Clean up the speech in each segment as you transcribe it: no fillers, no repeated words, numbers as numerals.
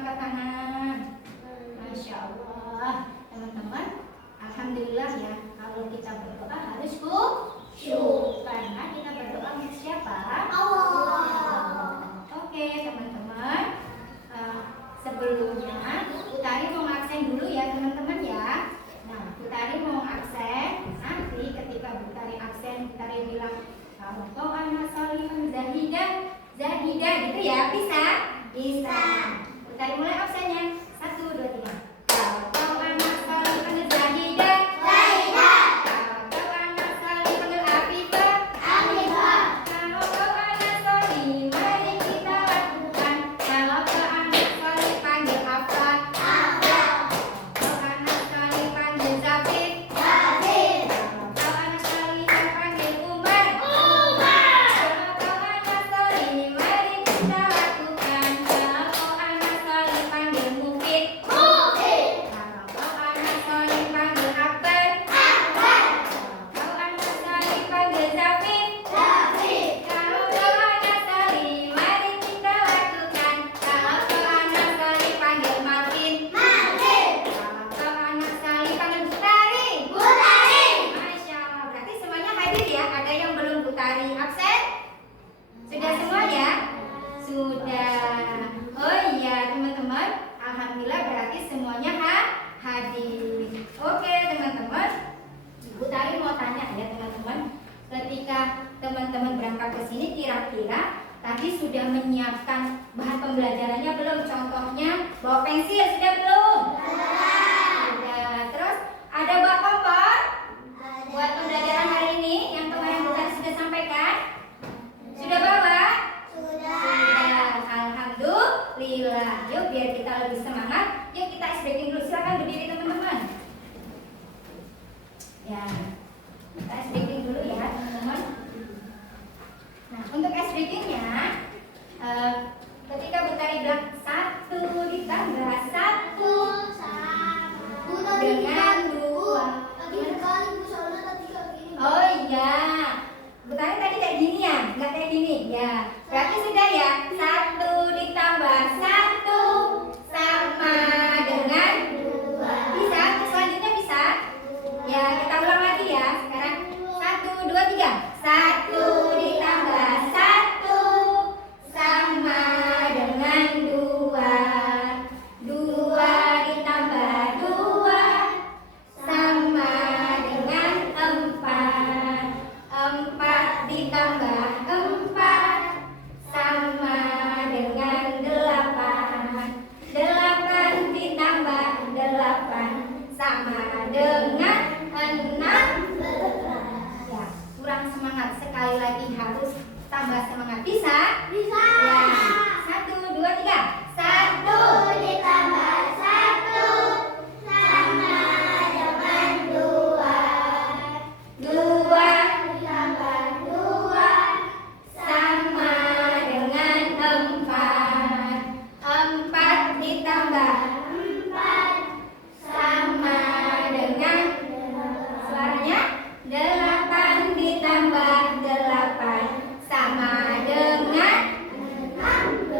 angkat tangan. Masya Allah. Teman-teman, alhamdulillah ya. Kalau kita berdoa harus khusyuk. Karena kita berdoa untuk siapa? Allah. Oke, teman-teman. Sebelumnya, Utari mau aksen dulu ya, teman-teman ya. Nah, Utari mau aksen. Nanti ketika Utari aksen, Utari bilang kalau anak saliman zahidah gitu ya, bisa? Bisa. Utari mulai aksennya. 1, 2, 3. Kalau anak saliman zahidah. Kalau anak saliman afifah. Kalau anak saliman mari kita lakukan. Kalau anak saliman panggil apa? Kalau anak saliman panggil Zafir. Kalau anak saliman panggil Umar. Kalau anak saliman mari kita lakukan. Kalau anak saliman panggil Mufid. Kalau anak saliman panggil Akbar. Kalau anak saliman panggil Zafir. Kalau anak saliman mari kita lakukan. Kalau anak saliman panggil Martin. Kalau anak saliman panggil Butari. Masya Allah, berarti semuanya hadir ya. Ada yang belum Butari absen? Sudah semua ya? Sudah. Oh iya teman-teman, alhamdulillah berarti semuanya hadir. Oke teman-teman, Butari mau tanya ya teman-teman. Ketika teman-teman berangkat ke sini, kira-kira tadi sudah menyiapkan bahan pembelajarannya belum? Contohnya bawa pensil sudah belum? Sudah. Terus ada bawa kompor buat pembelajaran hari ini yang kemarin Butari sudah sampaikan? Sudah bawa? Sudah. Alhamdulillah. Yuk biar kita lebih semangat, yuk kita ice breaking dulu. Silakan berdiri teman-teman. Ya, kita ice breaking dulu ya teman-teman. Nah, untuk ice breakingnya, ketika Butari bilang 1 ditambah 1 dengan 2. Oh iya, Butari tadi kayak gini ya, nggak kayak gini ya. Berarti sudah ya, 1 ditambah 1 sama dengan 2. Bisa? Selanjutnya bisa? Ya, kita ulang lagi ya. Sekarang 1, 2, 3. 1 ditambah 1 sama dengan 2. 2 ditambah 2 sama dengan 4. 4 ditambah 4 sama dengan 8. 8 ditambah 8 sama dengan 16. Ya, kurang semangat. Sekali lagi harus tambah semangat. Bisa? Ya. 1, 2, 3. 1 ditambah 1 sama dengan 2. 2 ditambah 2 sama dengan 4. 4 ditambah 4 sama dengan, suaranya, 8 ditambah 8 sama dengan 16.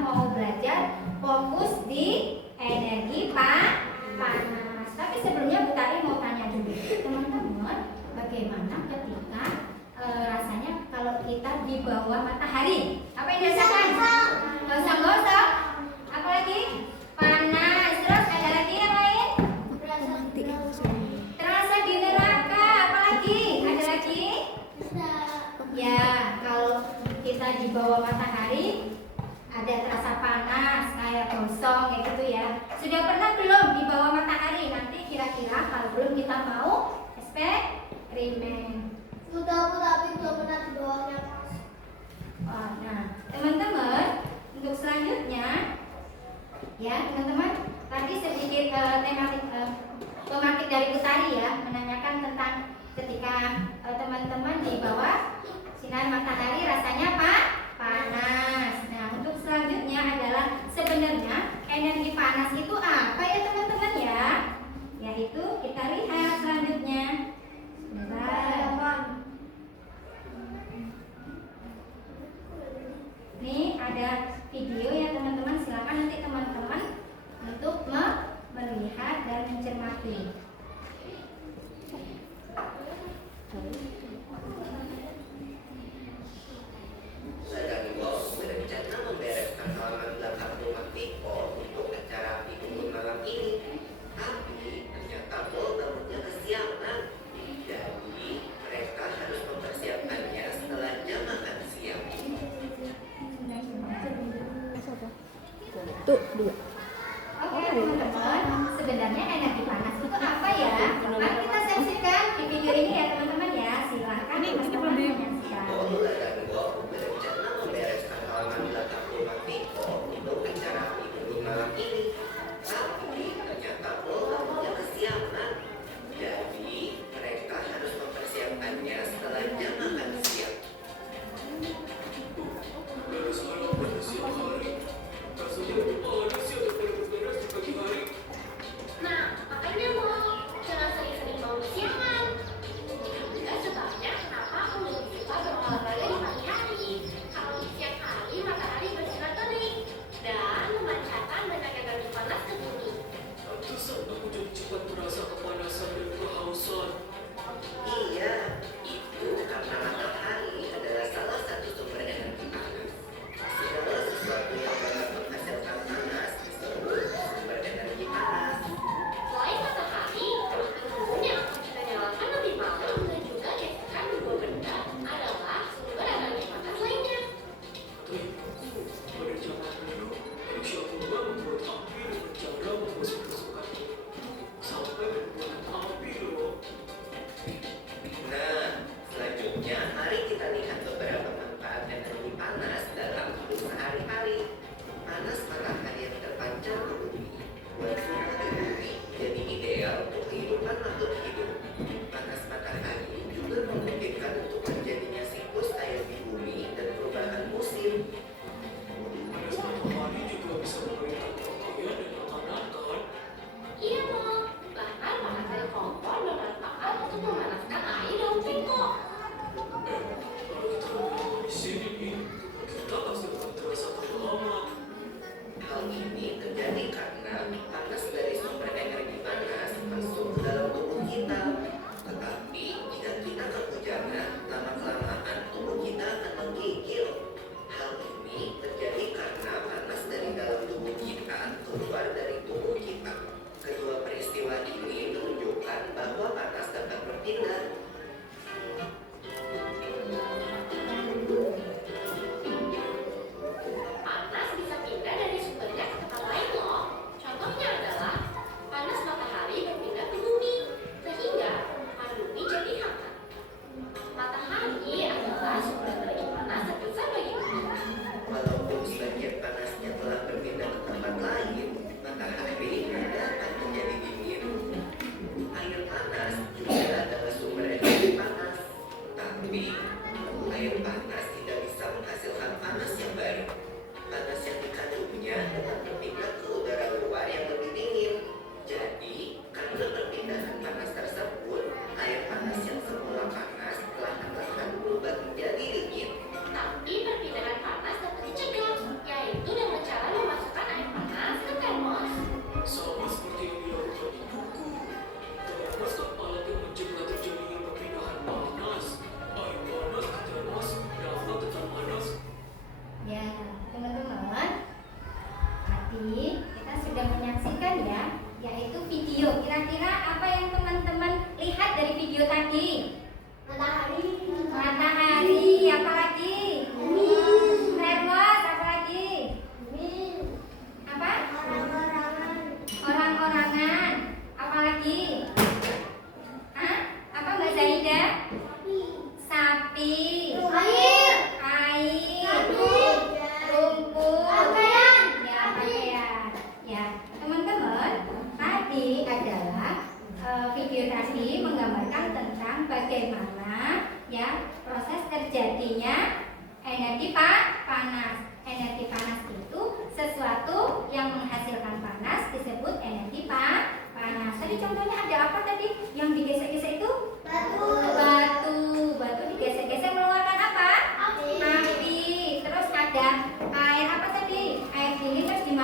mau belajar fokus di energi panas. Tapi sebelumnya Bu Tari mau tanya dulu, teman-teman, bagaimana ketika rasanya kalau kita di bawah matahari? Apa yang dirasakan? Gosong-gosong. Apa lagi? Panas. Terus ada lagi yang lain? Terasa di neraka. Apa lagi? Ada lagi? Ya, kalau kita di bawah matahari ada terasa panas, kayak gosong kayak gitu ya. Sudah pernah belum di bawah matahari? Nanti kira-kira kalau belum kita mau eksperimen. Sudah, tapi belum pernah di bawahnya. Nah, teman-teman, untuk selanjutnya ya teman-teman, tadi sedikit tematik dari Bu Tari ya, menanyakan tentang ketika teman-teman di bawah sinar matahari rasanya panas. Nah, untuk selanjutnya adalah sebenarnya energi panas itu apa ya teman-teman ya? Yaitu kita lihat selanjutnya. Sebentar. Ini ada video ya teman-teman, silakan nanti teman-teman untuk melihat dan mencermati. Sedang bos berencana membereskan halaman belakang rumah Piko untuk acara Piko malam ini. Tapi ternyata bos takutnya kesiangan. Jadi mereka harus mempersiapkannya setelah jam makan siang. Tuh, dua. Oke teman-teman, sebenarnya energi panas itu apa ya? Mari kita saksikan di video ini ya teman-teman ya. Silakan teman-teman menyaksikan. Piko dan bos berencana membereskan halaman belakang rumah Piko untuk acara Piko malam ini. Tapi ternyata bos takutnya kesiangan. Jadi mereka harus mempersiapkannya setelah jam makan siang. Nah, makanya mau jangan sering-sering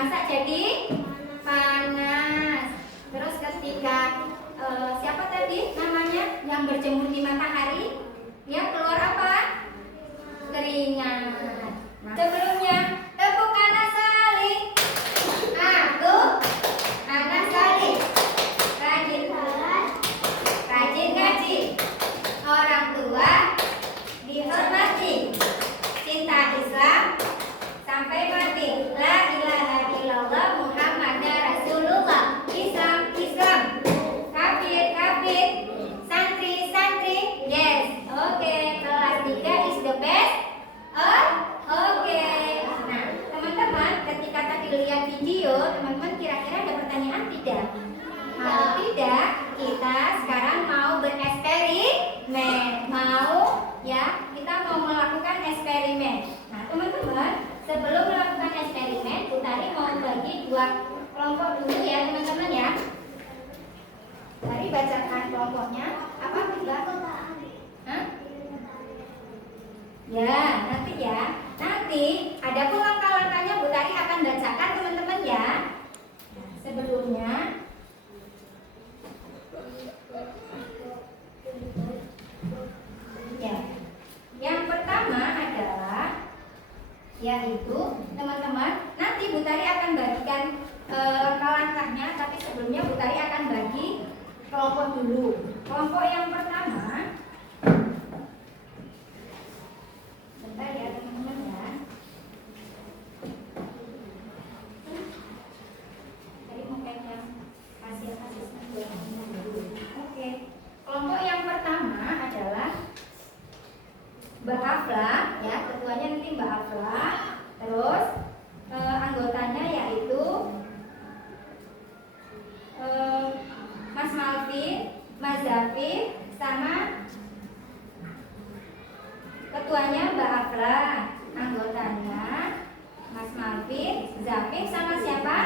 dimasak jadi panas. Terus ketika siapa tadi namanya yang berjemur di matahari, dia keluar apa? Keringat. Sebelumnya tepuk kanan salih. Aku anak salih. Rajin sholat, rajin ngaji. Orang tua dihormati. Cinta Islam sampai mati. La ilaha illallah Muhammadar Rasulullah. Islam, Islam. Kafir, kafir. Santri, santri. Yes. Oke, kelas 3 is the best. Oh, oke. Nah, teman-teman, ketika tadi lihat video, teman-teman kira-kira ada pertanyaan tidak? Kalau tidak, kita sekarang mau bereksperimen. Mau ya, kita mau melakukan eksperimen. Nah, teman-teman, sebelum melakukan eksperimen, Utari mau bagi 2 kelompok dulu ya, teman-teman ya. Mari bacakan kelompoknya. Apa juga? Hah? Ya, nanti ya. Nanti ada pun langkah-langkahnya Bu Tari akan bacakan teman-teman ya. Nah, sebelumnya ya. Yang pertama adalah yaitu teman-teman, nanti Bu Tari akan bagikan langkah-langkahnya, tapi sebelumnya Bu Tari akan bagi kelompok dulu. Kelompok yang pertama, bentar ya teman-teman ya. Tadi mau pegang hasil dulu. Oke. Kelompok yang pertama adalah Mbak Afla, ya ketuanya nanti Mbak Afla. Terus anggotanya yaitu Mas Malvin, Mas Zafir, sama ketuanya Mbak Afla. Anggotanya Mas Malvin, Zafir, sama siapa?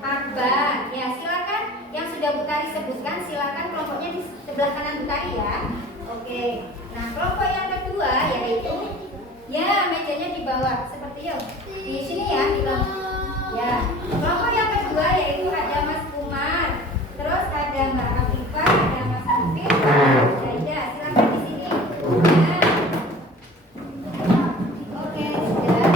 Akbar. Ya silakan, yang sudah Bu Tari sebutkan silakan kelompoknya di sebelah kanan Bu Tari ya. Oke. Nah kelompok yang kedua yaitu ya mejanya di bawah seperti itu di sini ya di bawah. Ya kelompok yang kedua yaitu ada Mas Umar, terus ada Mbak Afifah, ada Mas Afif, ada silakan di sini. Ya. Oke sudah.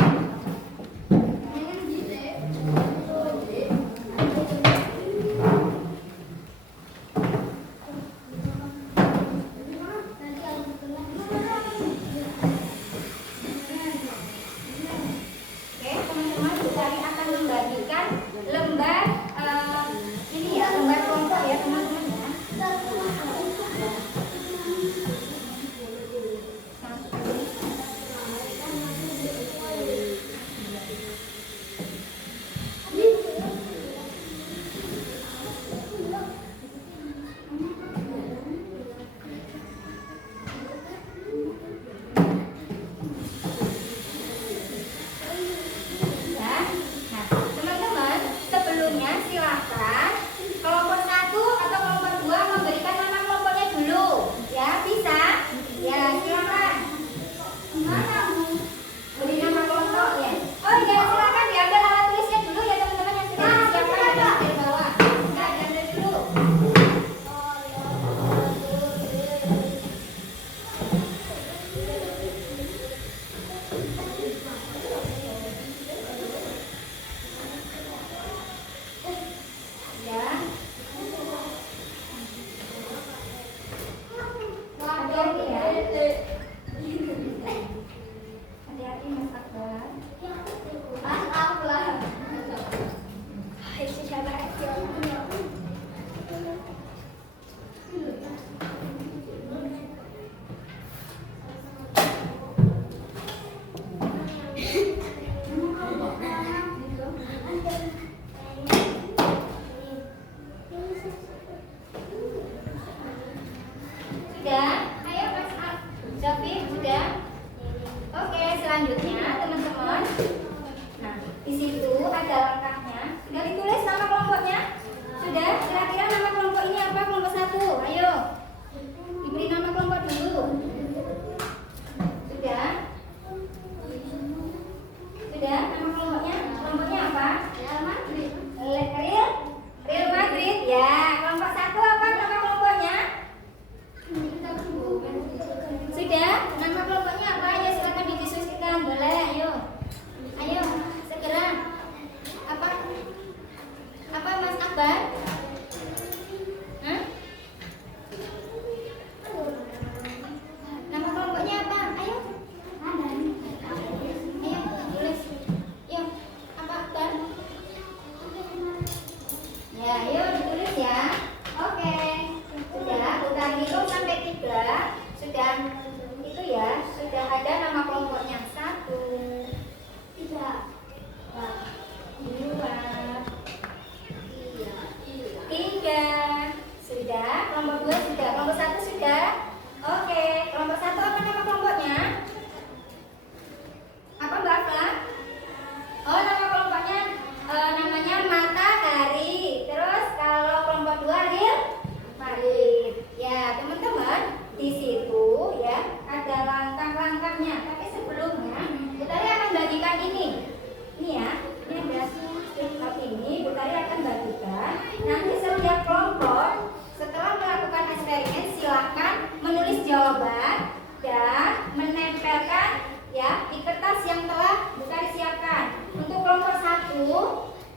1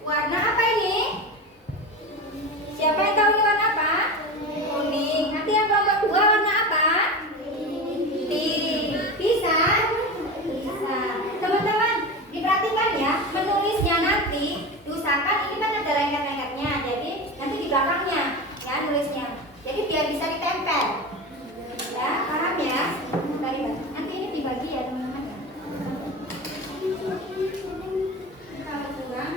warna apa ini? Siapa yang tahu ini warna apa? Kuning. Nanti yang kelompok 2 warna apa? Biru. Bisa? Bisa. Teman-teman, diperhatikan ya, menulisnya nanti diusahakan ini kan ada lengket-lengketnya, jadi nanti di belakangnya ya nulisnya. Jadi biar bisa ditempel. Ya, paham ya? Nanti ini dibagi ya teman-teman ya. Kalau kurang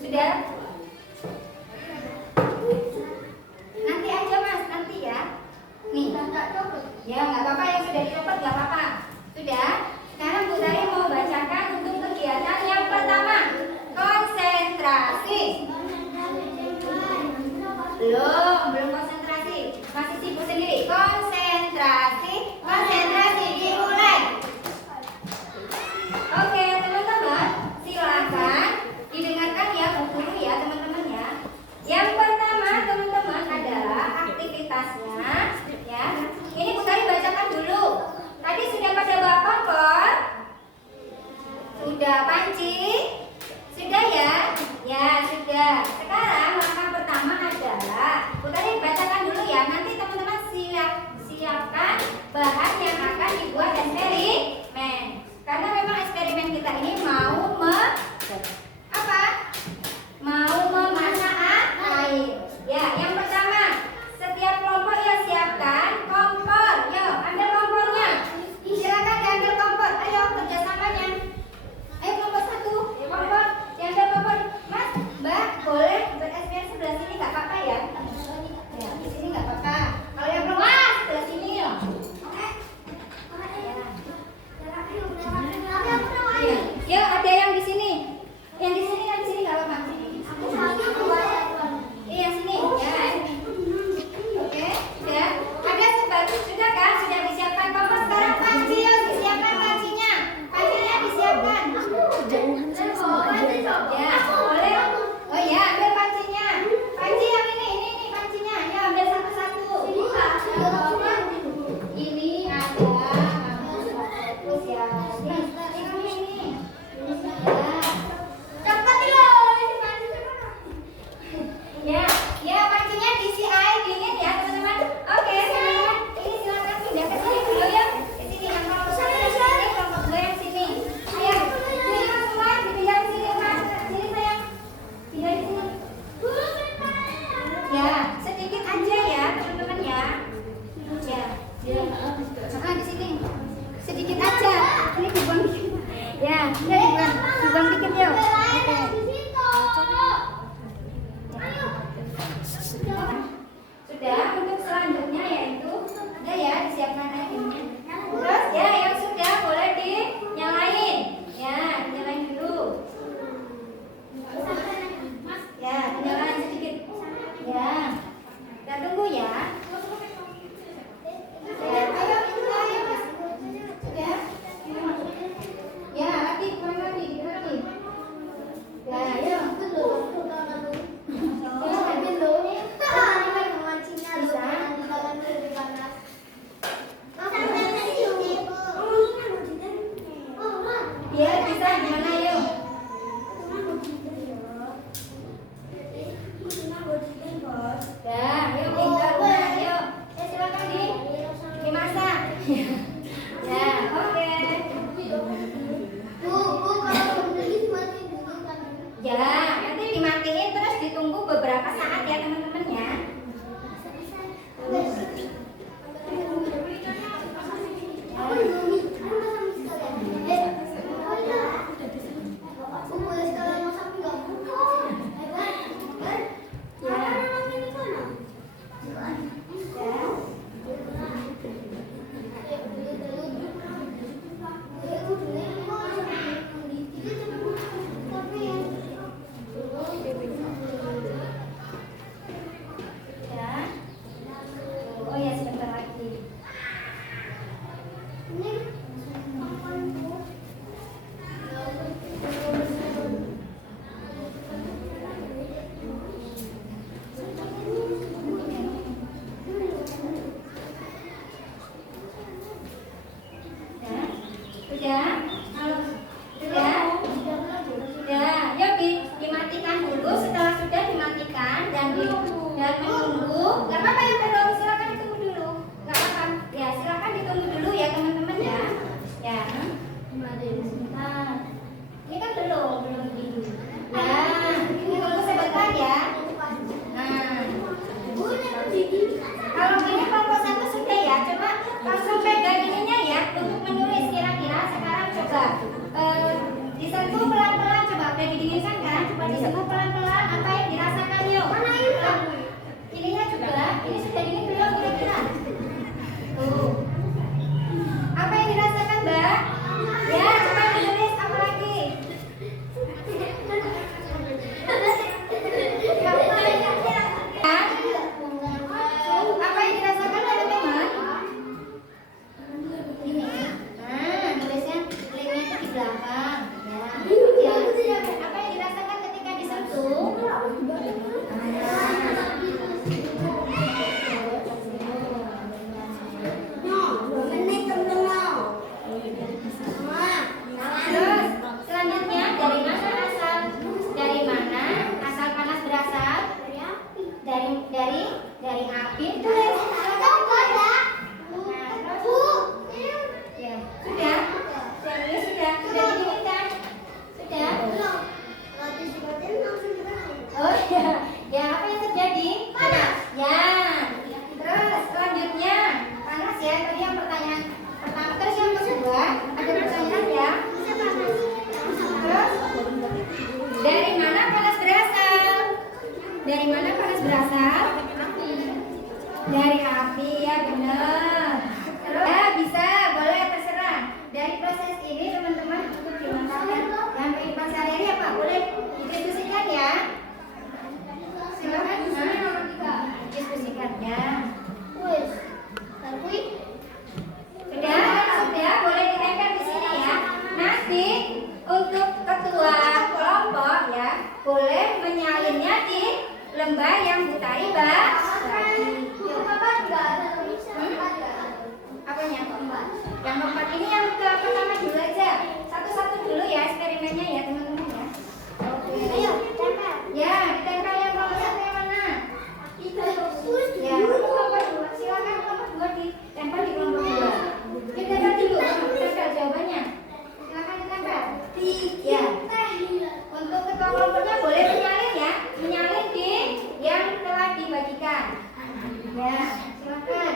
sudah? Nanti aja mas, nanti ya. Nih, ya nggak apa-apa yang sudah dicopot nggak apa-apa. Sudah? Sekarang Bu Tari mau bacakan untuk kegiatan yang pertama. Konsentrasi. Belum konsentrasi. Masih sibuk sendiri. Konsentrasi, konsentrasi dimulai. Oke teman-teman, silakan didengarkan ya Bu Guru ya teman-teman ya. Yang pertama teman-teman adalah aktivitasnya ya. Ini Bu Tari bacakan dulu. Tadi sudah pada bawa kompor? Sudah panci? Sudah ya? Ya sudah. Sekarang langkah pertama adalah Bu Tari bacakan dulu ya. Nanti teman-teman siapkan bahan yang akan dibuat eksperimen. Karena memang eksperimen kita ini mau memasak air. Ya, yang pertama, setiap kelompok ya siapkan kompor. Yo, ambil kompornya. Silakan diambil kompor. Ayo kerjasamanya. Ayo kelompok 1, kompor. Diambil kompor. Mas, Mbak, boleh bereksperimen sebelah sini nggak apa-apa ya? Ya, di sini nggak apa-apa. Kalau yang kelompok sebelah sini ya. Ya, ada yang di sini. Yang di sini nggak apa-apa. Iya, sini. Ya. Oke, sudah. Ada sebatu sudah kan? Sudah disiapkan kompor. Sekarang panci ya, disiapkan pancinya. Pancinya disiapkan. Ya, boleh. Oh ya, ambil pancinya. Panci yang ini pancinya. Ya, ambil satu-satu. Ini ada. Bagus ya. Ini. Ya. Ya, pancinya diisi air dingin ya teman-teman. Oke teman-teman, ini silakan pindah ke sini dulu ya. Di sini yang kelompok 1 yang sini, kelompok 2 yang sini. Ayo, sini mas semua dipindah ke sini mas. Sini sayang, pindah di sini. Ya, sedikit aja ya teman-teman ya. Ya, di sini. Sedikit aja. Ini dibuang dikit. Ya, dibuang dikit yuk. Oke. Sudah, untuk selanjutnya yaitu sudah ya disiapkan airnya. Terus ya yang sudah boleh dinyalain. Ya, dinyalain dulu. Ya, dinyalain sedikit. Ya. Kita tunggu ya. Ya, ayo Mas. Sudah. Ya, lagi lagi. Ya, ayo. Ya, bisa gimana yuk? Ya, yuk pintar, yuk. Kalau ini kelompok 1 sudah ya, coba langsung pegang ininya ya untuk menulis kira-kira sekarang coba disentuh pelan-pelan, coba udah didinginkan kan? Coba disentuh pelan-pelan, apa yang dirasakan yuk? Mana ini? Ininya juga, ini sudah dingin belum kira-kira? Tuh. Apa yang dirasakan Mbak? Ya, coba ditulis apa lagi? Apa yang dirasakan teman-teman? Ini. Nah, tulisnya linknya itu di belakang. Ya. Ya. Apa yang dirasakan ketika disentuh? Terus selanjutnya dari mana asal panas berasal? Dari api. Tulis. Ya, sudah. Sudah didinginkan. Sudah. Oh ya, ya apa yang terjadi? Panas. Ya. Terus selanjutnya panas ya. Tadi yang pertanyaan pertama. Terus yang kedua ada pertanyaan ya. Terus dari mana panas berasal? Dari mana panas berasal? Dari api ya benar. Terus ya bisa, boleh terserah. Dari proses ini teman-teman untuk dimanfaatkan dalam kehidupan sehari-hari apa? Boleh didiskusikan ya. Silakan. Diskusikan ya. Sudah boleh ditempel di sini ya. Nanti untuk ketua kelompok ya boleh menyalinnya di lembah yang Butari apanya? Yang keempat ini yang ke pertama dulu aja. Satu-satu dulu ya eksperimennya ya teman-teman ya. Oke. Ayo, tempel. Ya, ditempel yang nomor 1 yang mana? Ya, kelompok 2. Silakan kelompok 2 ditempel di kelompok 2. Kita tempel dulu. Tempel jawabannya. Silakan ditempel. Ya. Untuk ketua kelompoknya boleh menyalin ya. Menyalin di yang telah dibagikan. Ya, silakan.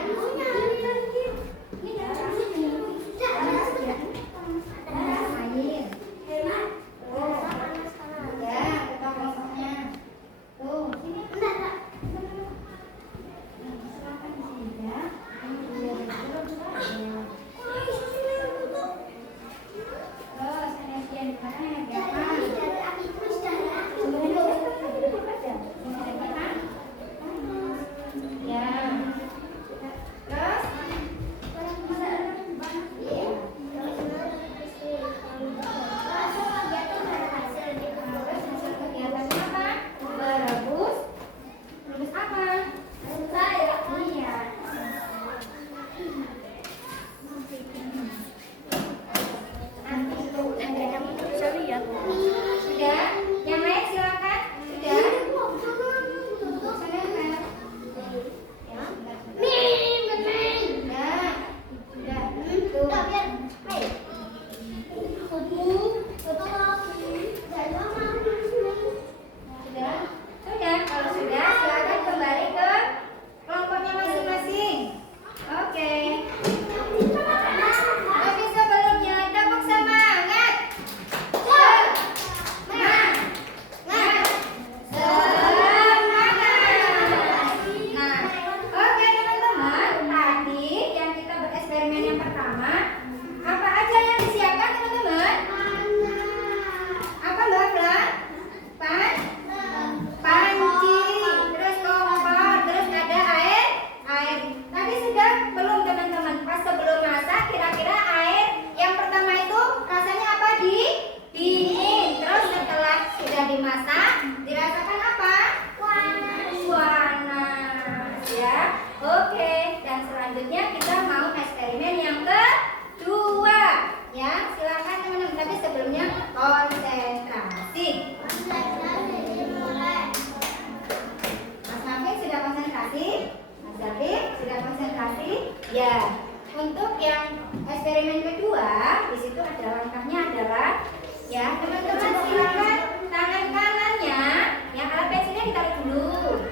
Ya, untuk yang eksperimen kedua, di situ ada langkahnya adalah ya teman-teman silakan tangan kanannya, yang alat pensilnya ditaruh dulu.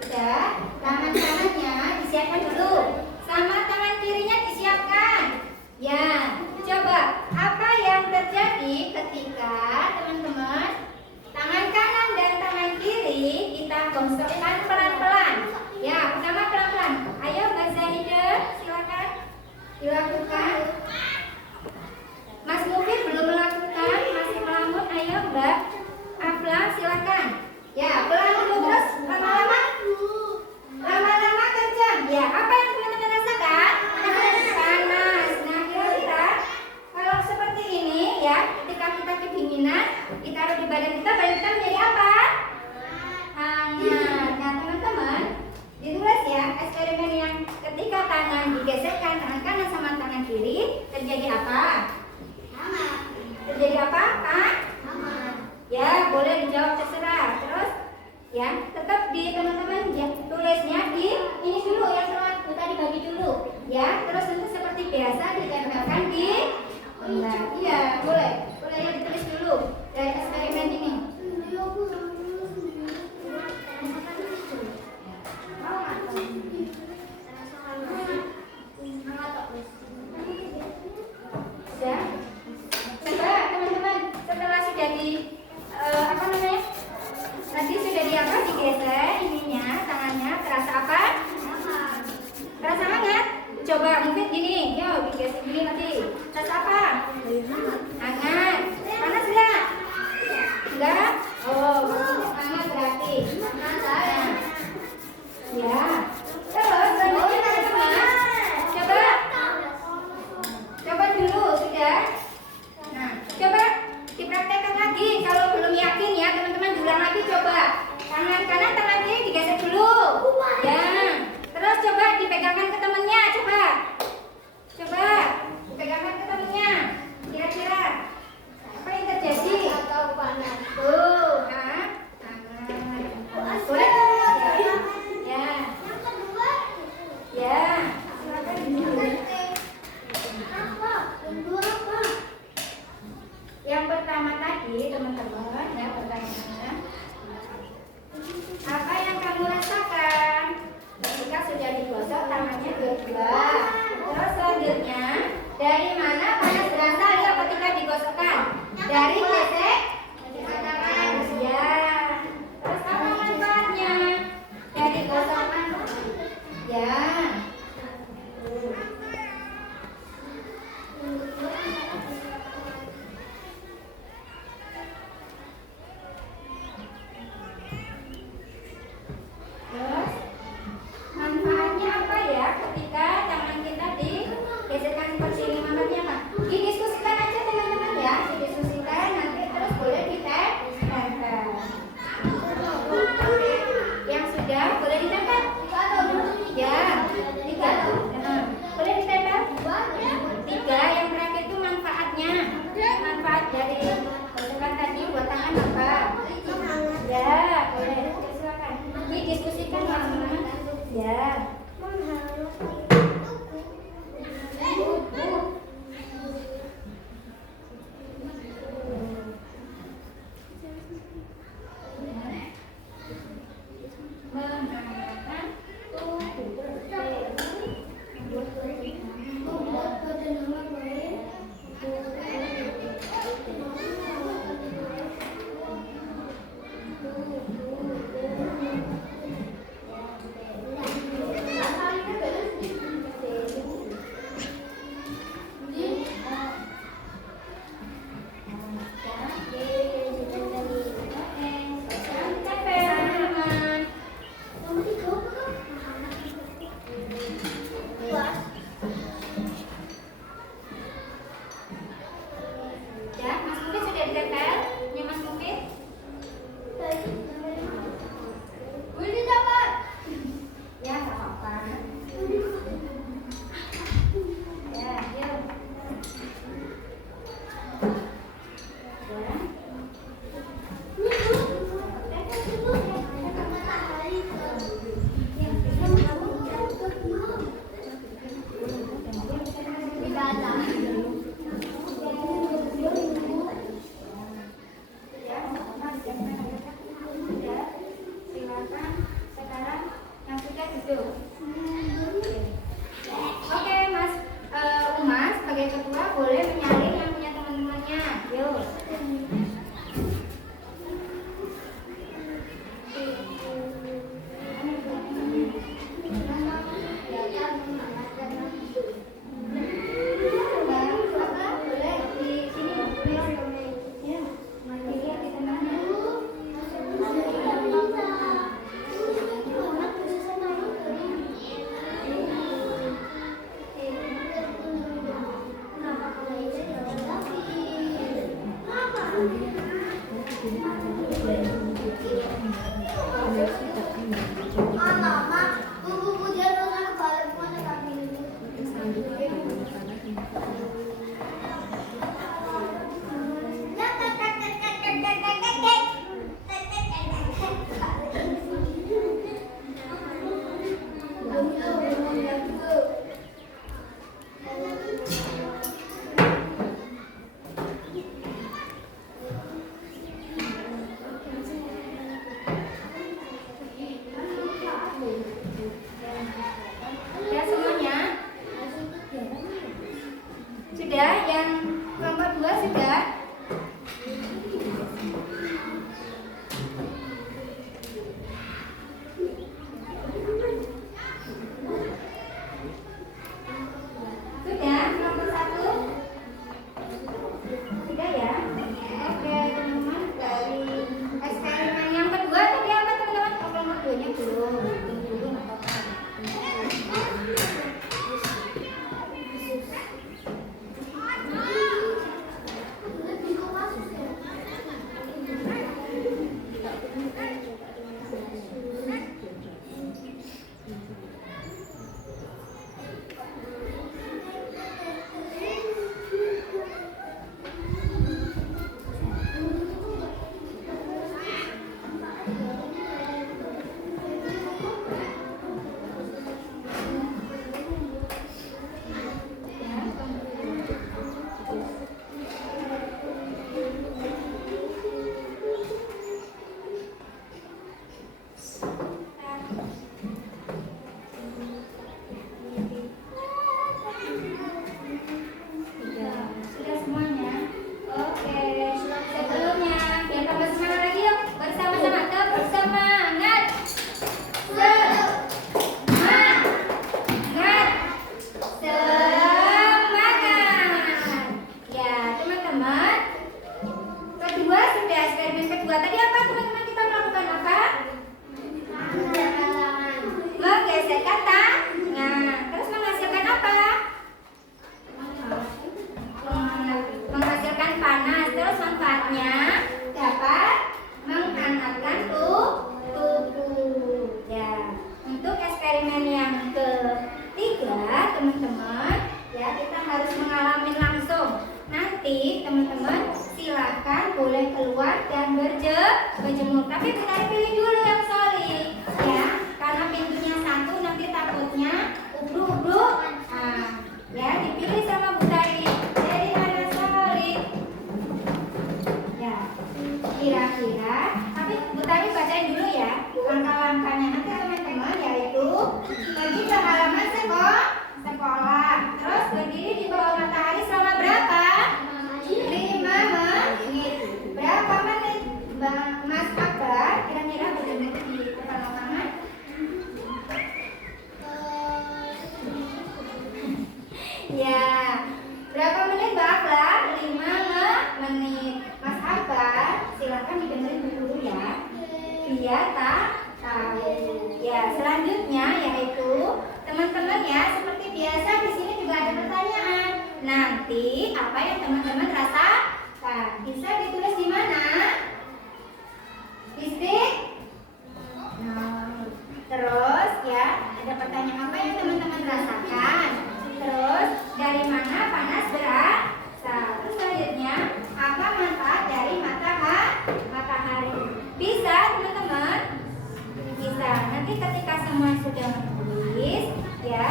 Sudah. Tangan kanannya disiapkan dulu, sama tangan kirinya disiapkan. Ya, coba apa yang terjadi ketika teman-teman tangan kanan dan tangan kiri kita gosokkan pelan-pelan. Ya, pertama pelan-pelan. Ayo Mbak Zahidah, silakan dilakukan. Mas Mufid belum melakukan, masih melamun. Ayo Mbak Afla, silakan. Ya, pelan dulu terus lama-lama. Lama-lama kencang. Ya, apa yang teman-teman rasakan? Panas. Nah, kira-kira kalau seperti ini ya, ketika kita kedinginan, kita taruh di badan kita menjadi apa? Hangat. Nah, teman-teman, ditulis ya eksperimen yang ketika tangan digeserkan tangan kanan sama tangan kiri, terjadi apa? Terjadi apa, Kak? Ya, boleh dijawab terserah. Terus ya, tetap di teman-teman ya, tulisnya di ini dulu yang tadi bagi dulu. Ya, terus nanti seperti biasa ditempelkan di iya, boleh. Boleh ya ditulis dulu dari eksperimen ini. Sudah? Coba teman-teman setelah sudah di apa namanya? Tadi sudah digeser ininya, tangannya terasa apa? Terasa hangat? Coba mungkin gini, yuk digeser gini nanti. Terasa apa? Hangat. Panas enggak? Enggak? Oh, hangat berarti. Nah. Ya. Terus selanjutnya teman-teman. Coba dulu sudah. Nah, coba dipraktekkan lagi. Kalau belum yakin ya teman-teman, diulang lagi coba. Tangan kanan, tangan kiri digeser dulu. Ya. Terus coba dipegangkan ke temennya. Coba dipegangkan ke temennya. Kira-kira apa yang terjadi? Tuh, tangan. Boleh? Ya. Ya. Silakan dulu. Yang pertama tadi teman-teman ya, pertanyaannya apa yang kamu rasakan ketika sudah digosok tangannya dua-dua? Terus selanjutnya dari mana panas berasal ya ketika digosokkan? Dari gesek tangan ya. Terus apa manfaatnya dari gosokkan? Ya. Terus manfaatnya apa ya ketika tangan kita digeserkan seperti ini? Manfaatnya apa? Didiskusikan aja teman-teman ya, didiskusikan nanti terus boleh ditempel. Yang sudah boleh ditempel? Ya, 3. Boleh ditempel? 3. Yang terakhir itu manfaatnya. Manfaat dari gosokan tadi buat tangan apa? Ya, boleh. Silakan. Didiskusikan teman-teman. Ya. Tuh. Oke, Mas Umas sebagai ketua boleh menyalin yang punya teman-temannya. Yuk. Ya semuanya? Sudah? Yang kelompok 2 sudah? Sudah? Kelompok 1? Sudah ya? Oke teman-teman, dari eksperimen yang kedua tadi apa teman-teman? Oh, kelompok 2-nya belum. Dulu nggak apa-apa. Sudah semuanya? Oke. Sebelumnya, biar tambah semangat lagi yuk. Bersama-sama, tetap semangat. Semangat. Semangat. Ya, teman-teman. Kedua sudah, eksperimen kedua. Tadi apa teman-teman kita melakukan apa? Menggeserkan tangan. Terus menghasilkan apa? Menghasilkan panas. Terus manfaatnya dapat menghangatkan tubuh. Ya, untuk eksperimen yang ketiga teman-teman, ya kita harus mengalami langsung. Nanti teman-teman silakan boleh keluar dan berjemur. Tapi kita pilih dulu yang solid, ya, karena pintunya satu nanti takutnya ubruk-ubruk. Nah, ya dipilih sama Bu Tari. Jadi mana solid? Ya, kira-kira. Tapi Bu Tari bacain dulu ya langkah-langkahnya nanti teman-teman, yaitu pergi ke halaman sekolah, terus berdiri di bawah matahari selama berapa? 5 menit. Berapa menit Mas Akbar kira-kira berdiri di depan lapangan? Ya, berapa menit Mbak Akbar? 5 menit. Mas Akbar, silakan didengerin dulu ya. Biar tak tahu. Ya, selanjutnya yaitu teman-teman ya, seperti biasa di sini juga ada pertanyaan. Nanti apa yang teman-teman rasakan bisa ditulis di mana? Fisik. Nah, terus ya ada pertanyaan apa yang teman-teman rasakan. Terus dari mana panas berasal. Terus selanjutnya apa manfaat dari matahari? Bisa teman-teman? Bisa. Nanti ketika semua sudah menulis ya,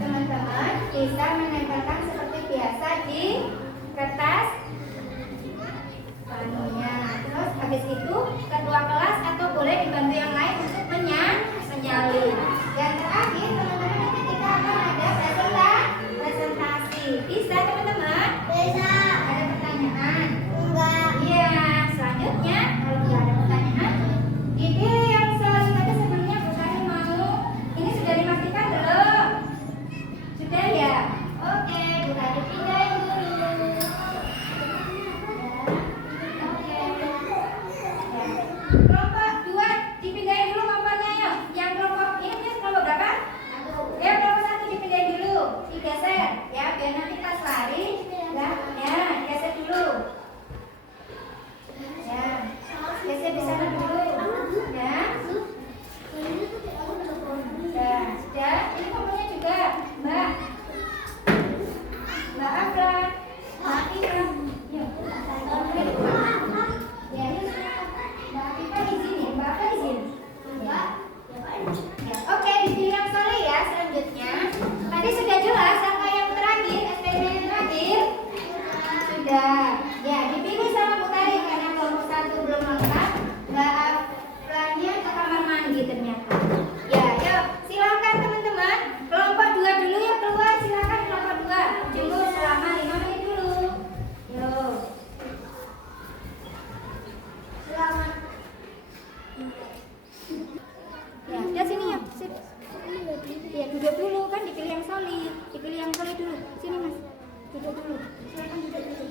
teman-teman bisa menempelkan seperti biasa di kertas panunya. Terus habis itu ketua kelas atau boleh dibantu yang lain untuk menyalin. Dan Duduk dulu. Silakan duduk dulu.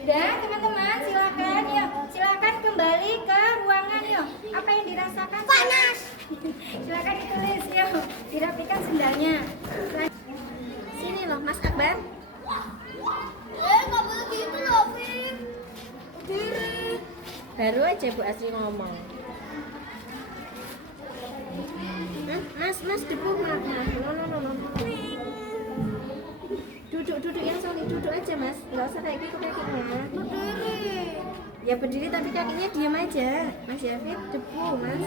Udah teman-teman, silakan yuk, silakan kembali ke ruangan yuk. Apa yang dirasakan? Panas. Silakan ditulis yuk, dirapikan sendalnya. Sini loh Mas Akbar. Nggak boleh gitu loh, Fim. Diri. Baru aja Bu Asri ngomong. Mas debu Mas. No. Duduk yang solid, duduk aja Mas. Nggak usah kayak gitu kakinya. Berdiri. Ya berdiri tapi kakinya diam aja. Mas Yafid debu Mas.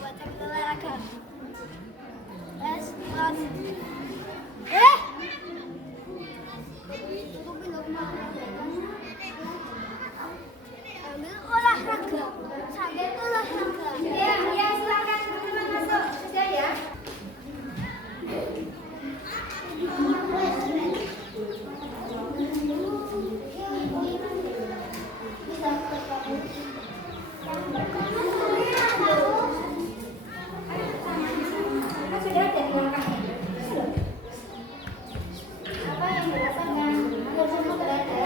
Buat olahraga. Ambil olahraga. Sambil olahraga. Ya, silakan teman-teman masuk. Sudah ya. Sudah ada di langkahnya. Apa yang dirasakan? Semua berada.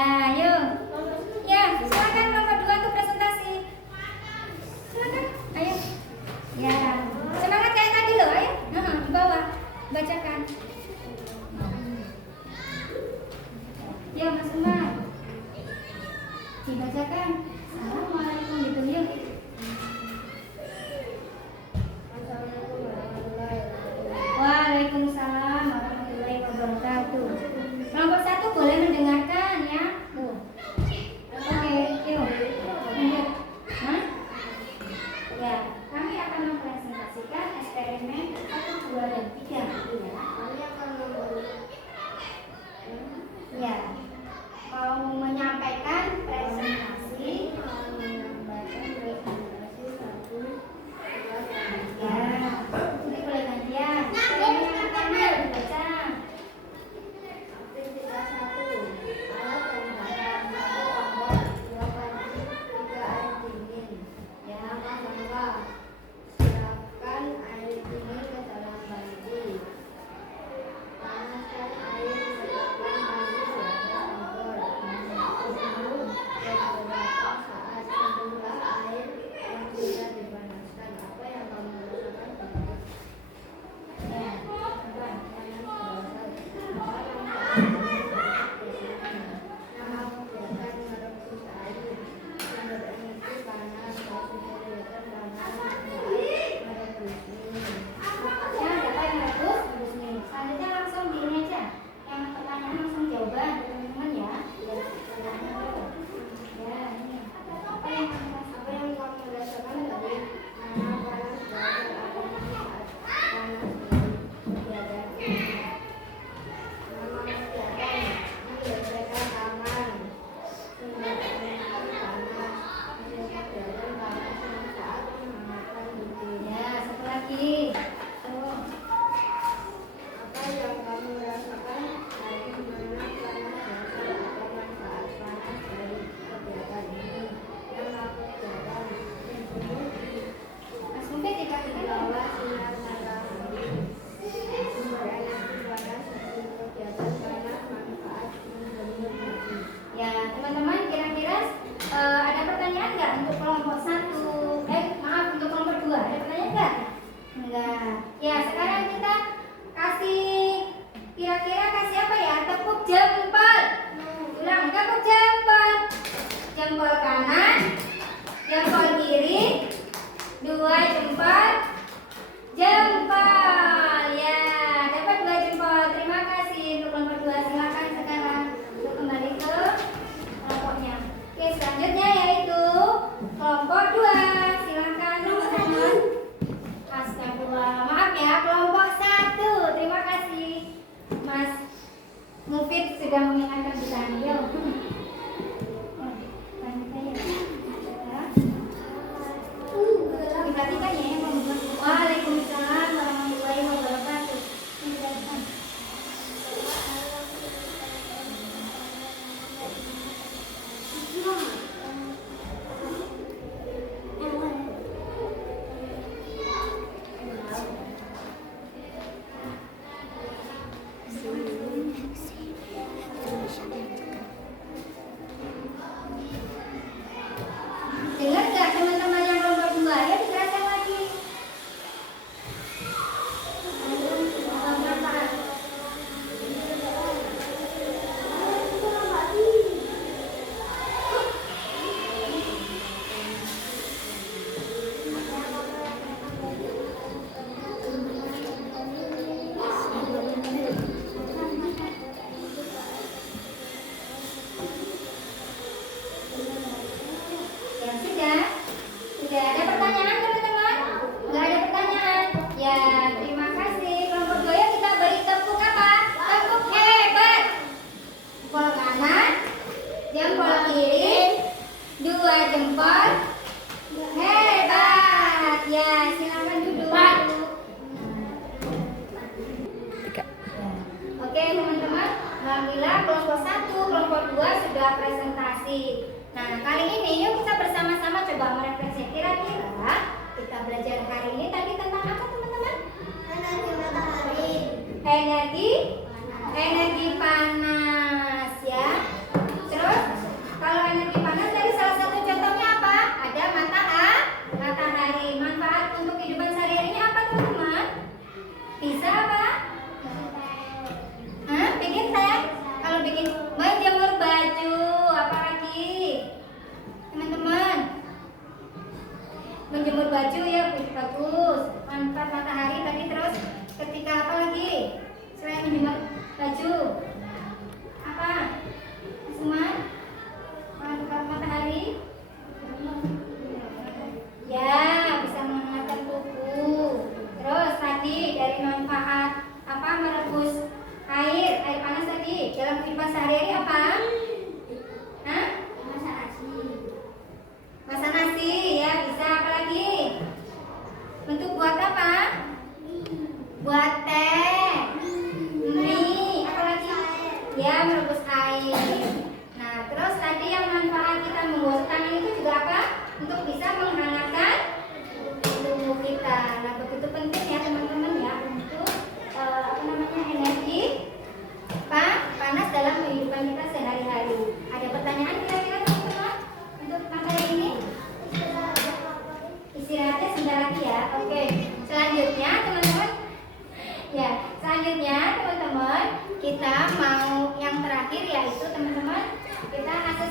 Ya, yuk. Ya, silakan nomor 2 untuk presentasi. Silakan, ayo. Ya, semangat kayak tadi loh, ayo. Di bawah, bacakan. Ya, Mas Umar. Dibacakan. Assalamualaikum gitu yuk. Waalaikumsalam warahmatullahi wabarakatuh. Kelompok 1 boleh mendengarkan ya. Tuh. Oke, yuk. Lanjut. Hah? Ya, kami akan mempresentasikan eksperimen 1, 2, dan 3 ya. Kami akan memberi Ya. Mau menyampaikan presentasi. Ya. Ini boleh gantian. Eksperimen yang pertama dibaca. aktivitas 1. Alat dan barang 1 tombol 2 panci 3 air dingin. Ya, pertama siapkan air dingin ke dalam panci. Panaskan air di depan panci di atas kompor. Tunggu beberapa saat sebelumlah air yang sudah dipanaskan. Apa yang kamu rasakan ketika Ya. Ya, dapat 100 nih. Selanjutnya langsung di ini aja. Yang pertanyaan langsung jawaban teman-teman ya. Ya, ini. Apa yang kamu rasakan? Ya, satu lagi. Tuh. Apa yang kamu rasakan dari mana panas dasar atau manfaat panas dari kegiatan ini yang aku kerjakan? Yang kedua, Mas Mufid di dikasihkan bawah sinar matahari sumber energi panas dari kegiatan panas manfaat menjemur baju. Ya, teman-teman kira-kira ada pertanyaan nggak untuk kelompok 1? Maaf, untuk kelompok 2. Ada pertanyaan nggak? Enggak. Ya, sekarang kita kira-kira kasih apa ya? Tepuk jempol. Ulang, tepuk jempol. Jempol kanan, jempol kiri, 2 jempol, jempol. Ya, dapat 2 jempol. Terima kasih untuk kelompok 2. Silakan sekarang untuk kembali ke kelompoknya. Oke, selanjutnya yaitu kelompok 2. Silakan teman-teman. Astagfirullah. Maaf ya, kelompok 1. Terima kasih Mas Mufid sudah mengingatkan kita. Yuk. Diperhatikan ya yang membuat. Waalaikumsalam warahmatullahi wabarakatuh. Dengar nggak teman-teman yang kelompok 2? Ya, dikeraskan lagi. Ya, sudah ada pertanyaan teman-teman? Nggak ada pertanyaan? Ya, terima kasih. Kelompok 2 ya, kita beri tepuk apa? Tepuk hebat. Jempol kanan, jempol kiri, 2 jempol. Hebat. Ya, silakan duduk. Oke teman-teman, alhamdulillah kelompok 1, kelompok 2 sudah presentasi. Nah, kali ini yuk kita bersama-sama coba merefleksi. Kira-kira kita belajar hari ini tadi tentang apa teman-teman? Energi matahari. Energi panas ya. Terus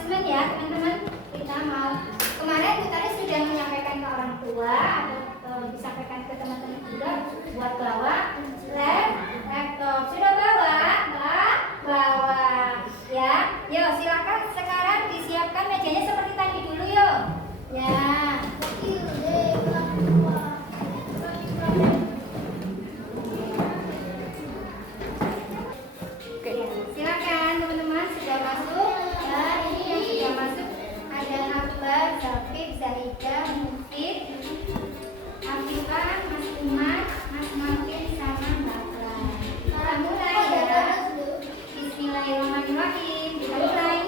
announcement ya teman-teman. Kita mau kemarin Bu Tari sudah menyampaikan ke orang tua atau disampaikan ke teman-teman juga buat bawa laptop. Sudah bawa? Bawa ya. Yuk silakan sekarang disiapkan mejanya seperti tadi dulu yuk. Ya. Ya, silakan teman-teman sudah masuk. Ya, ini yang sudah masuk ada Akbar, Zafif, Zahida, Mufid, Afifah, Mas Umar, Mas Martin, sama Mbak Klan. Kita mulai ya. Bismillahirrahmanirrahim. Kita mulai.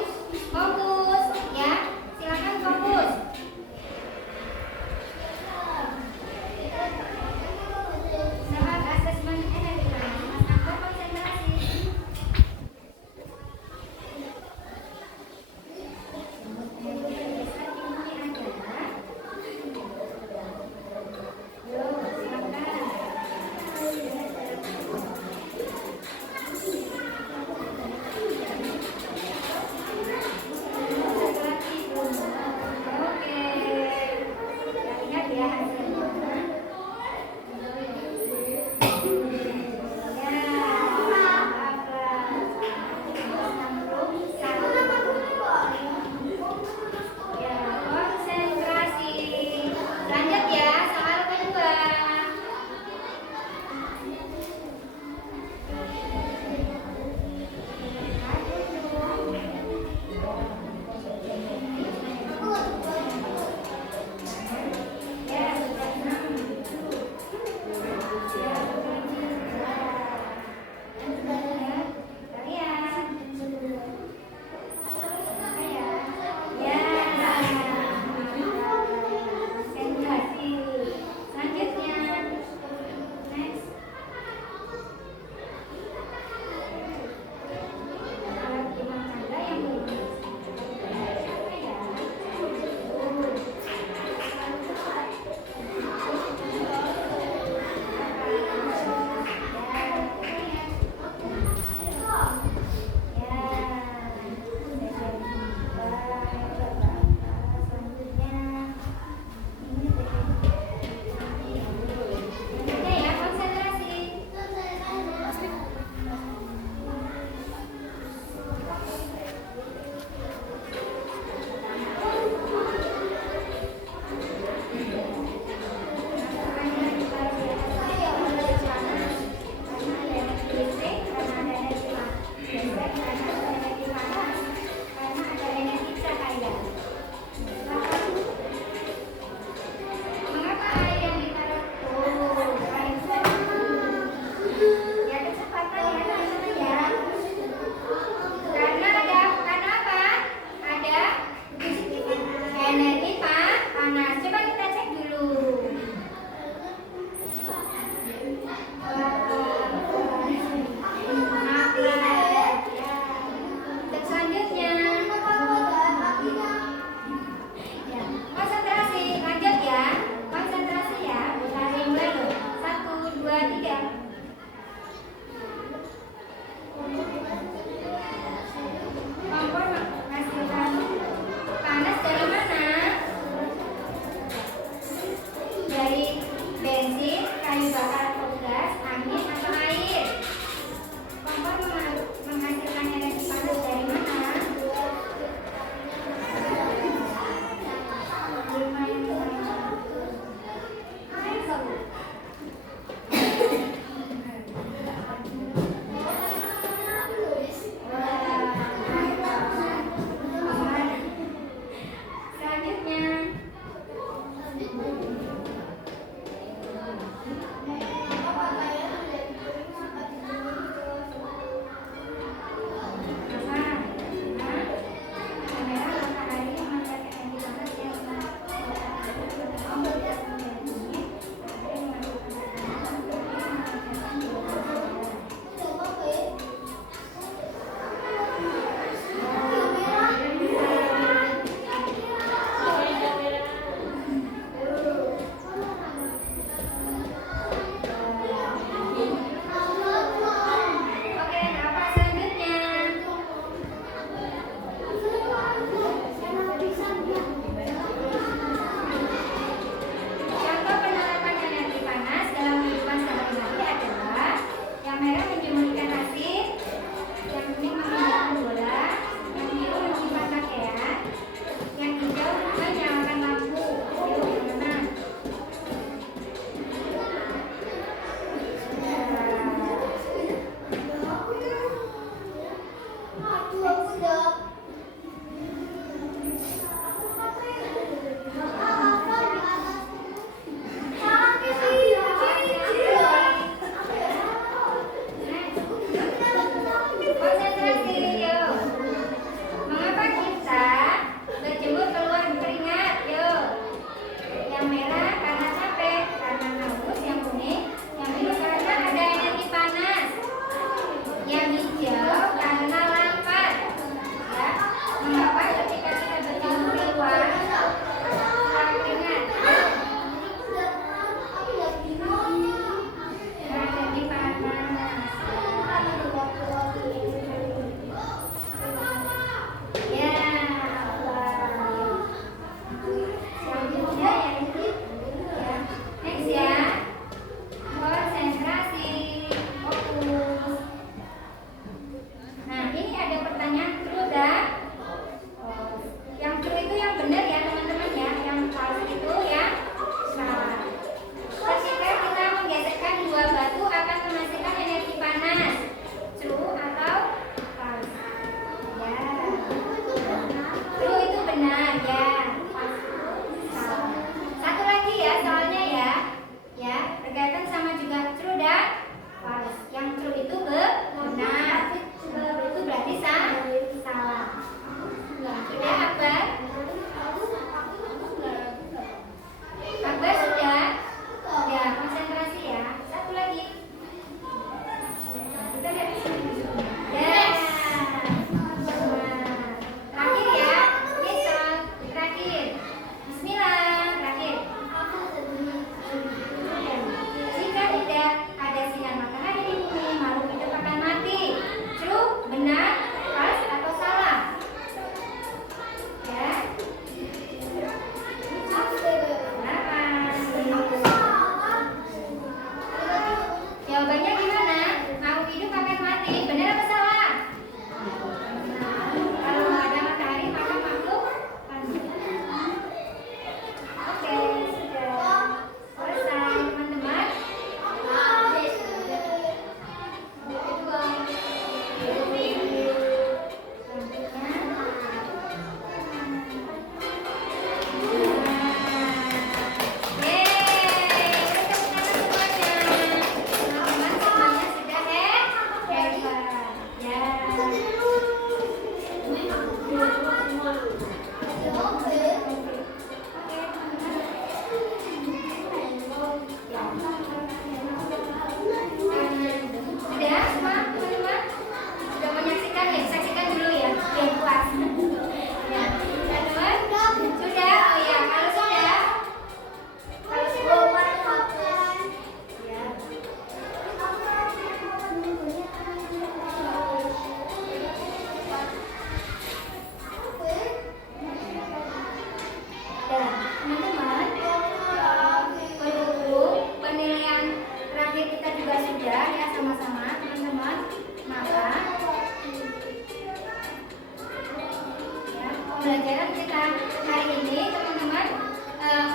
pembelajaran kita hari ini, teman-teman.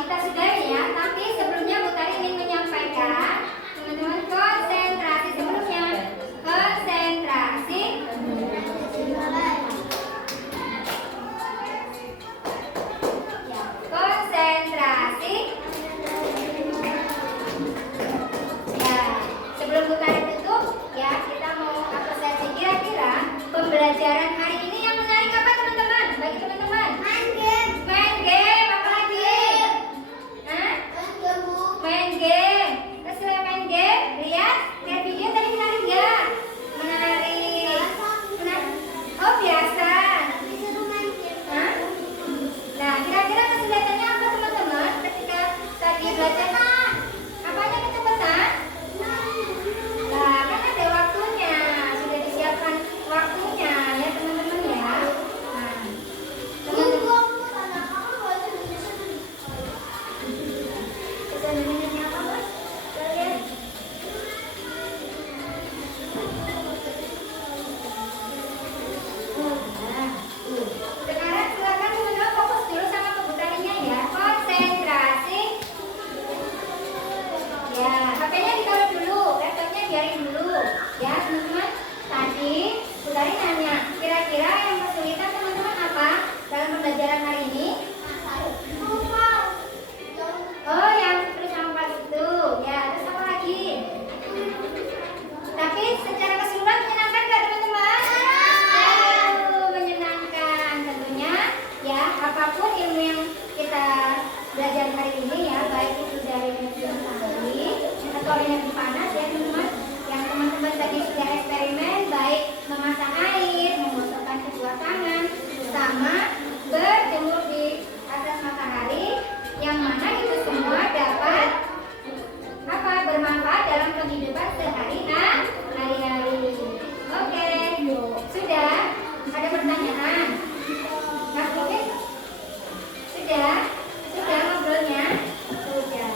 Kita sudahi ya, tapi sebelumnya Bu Tari ingin menyampaikan, teman-teman, konsentrasi sebelumnya. Konsentrasi. Ya, konsentrasi. Ya, sebelum Bu Tari tutup, ya kita mau apresiasi kira-kira pembelajaran hari ini yang menarik apa teman-teman? Bagi teman-teman. Main game. Main game, apa lagi? Hah? Main game. Terus selain main game, lihat video tadi menarik nggak? Menarik. Oh biasa. Hah? Nah, kira-kira kesulitannya apa teman-teman ketika tadi belajar? Apanya kecepatan? Nah, kan ada waktunya, sudah disiapkan waktunya ya teman-teman ya. Nah, teman-teman, kesulitannya apa mas? Kalian? Sekarang silakan teman-teman fokus dulu sama pembukanya ya. Konsentrasi. Ya, HP-nya ditaruh dulu, laptopnya biarin dulu. Ya, teman-teman. Tadi Bu Tari nanya, kira-kira yang kesulitan teman-teman apa dalam pembelajaran hari ini? Oh, yang tulis sama itu. Ya, terus apa lagi? Tapi secara keseluruhan menyenangkan nggak teman-teman? Menyenangkan tentunya. Ya, apapun ilmu yang kita belajar hari ini ya, baik itu dari yang tadi atau energi panas ya teman-teman. Yang teman-teman tadi sudah eksperimen, baik memasak air, menggosokkan kedua tangan, sama berjemur di atas matahari, yang mana itu semua dapat apa bermanfaat dalam kehidupan sehari-hari. Oke, sudah ada pertanyaan? Mas Mungkin sudah ngobrolnya? Sudah.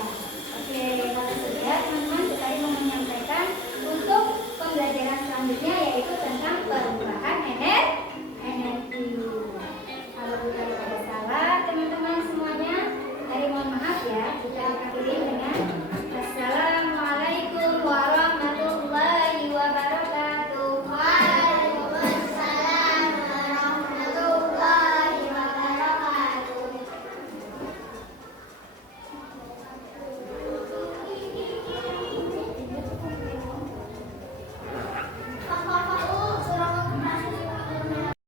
Oke, kalau sudah teman-teman tadi mau menyampaikan untuk pembelajaran selanjutnya yaitu tentang perubahan energi. Kalau ada salah teman-teman semuanya, dari mohon maaf ya, kita akhiri dengan